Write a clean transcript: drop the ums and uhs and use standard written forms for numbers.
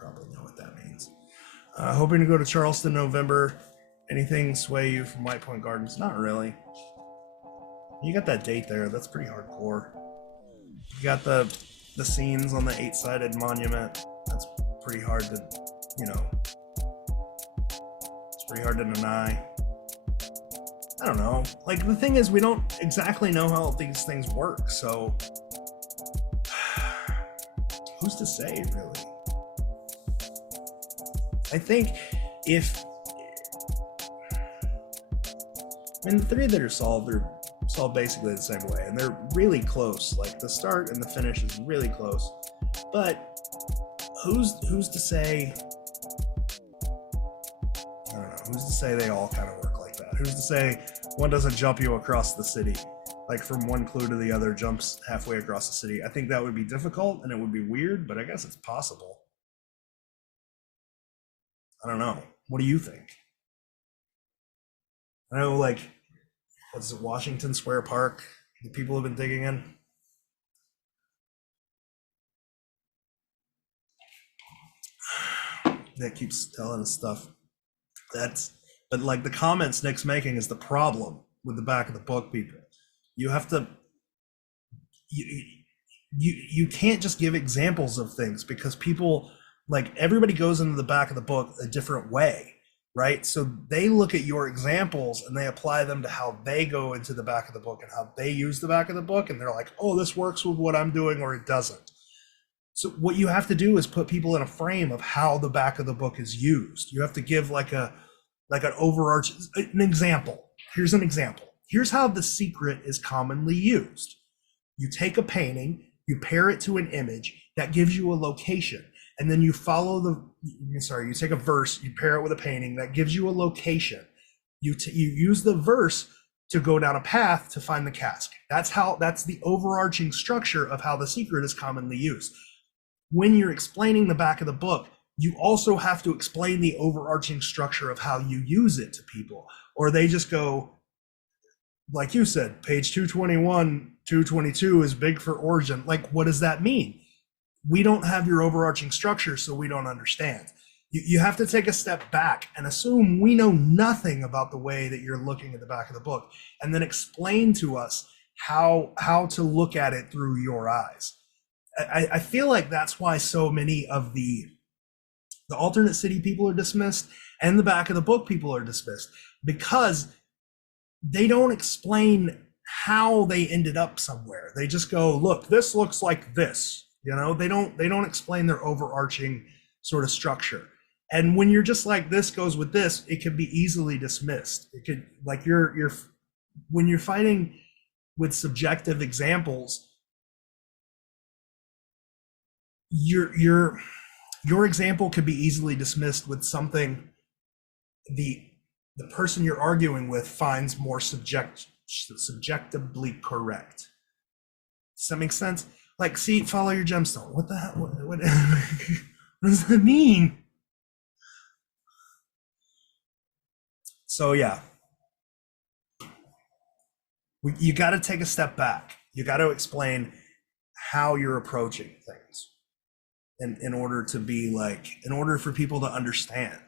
probably know what that means. Hoping to go to Charleston November. Anything sway you from White Point Gardens? Not really. You got that date there. That's pretty hardcore. You got the scenes on the 8-sided monument. That's pretty hard to, you know, it's pretty hard to deny. I don't know. Like, the thing is, we don't exactly know how these things work, so who's to say, really? I think if, I mean, the three that are solved basically the same way, and they're really close. Like, the start and the finish is really close. But who's to say? I don't know. Who's to say they all kind of work like that? Who's to say one doesn't jump you across the city, like from one clue to the other, jumps halfway across the city? I think that would be difficult and it would be weird, but I guess it's possible. I don't know. What do you think? I know, like, what's it, Washington Square Park? The people have been digging in. That keeps telling us stuff. But like, the comments Nick's making is the problem with the back of the book, people. You have to, you can't just give examples of things, because people, like, everybody goes into the back of the book a different way, right? So they look at your examples and they apply them to how they go into the back of the book and how they use the back of the book, and they're like, oh, this works with what I'm doing, or it doesn't. So what you have to do is put people in a frame of how the back of the book is used. You have to give like an overarching, an example. Here's an example. Here's how The Secret is commonly used. You take a painting, you pair it to an image that gives you a location, and then you you take a verse, you pair it with a painting that gives you a location. You use the verse to go down a path to find the cask. That's the overarching structure of how The Secret is commonly used. When you're explaining the back of the book, you also have to explain the overarching structure of how you use it to people, or they just go, like you said, page 221, 222 is big for origin. Like, what does that mean? We don't have your overarching structure, so we don't understand. You have to take a step back and assume we know nothing about the way that you're looking at the back of the book, and then explain to us how to look at it through your eyes. I feel like that's why so many of the alternate city people are dismissed and the back of the book people are dismissed, because they don't explain how they ended up somewhere. They just go, look, this looks like this. You know, they don't explain their overarching sort of structure. And when you're just like, this goes with this, it can be easily dismissed. It could, like, when you're fighting with subjective examples, your example could be easily dismissed with something the person you're arguing with finds more subjectively correct. Does that make sense? Like, see, follow your gemstone. What the hell? What does that mean? So yeah, you got to take a step back. You got to explain how you're approaching things in order to be like, in order for people to understand.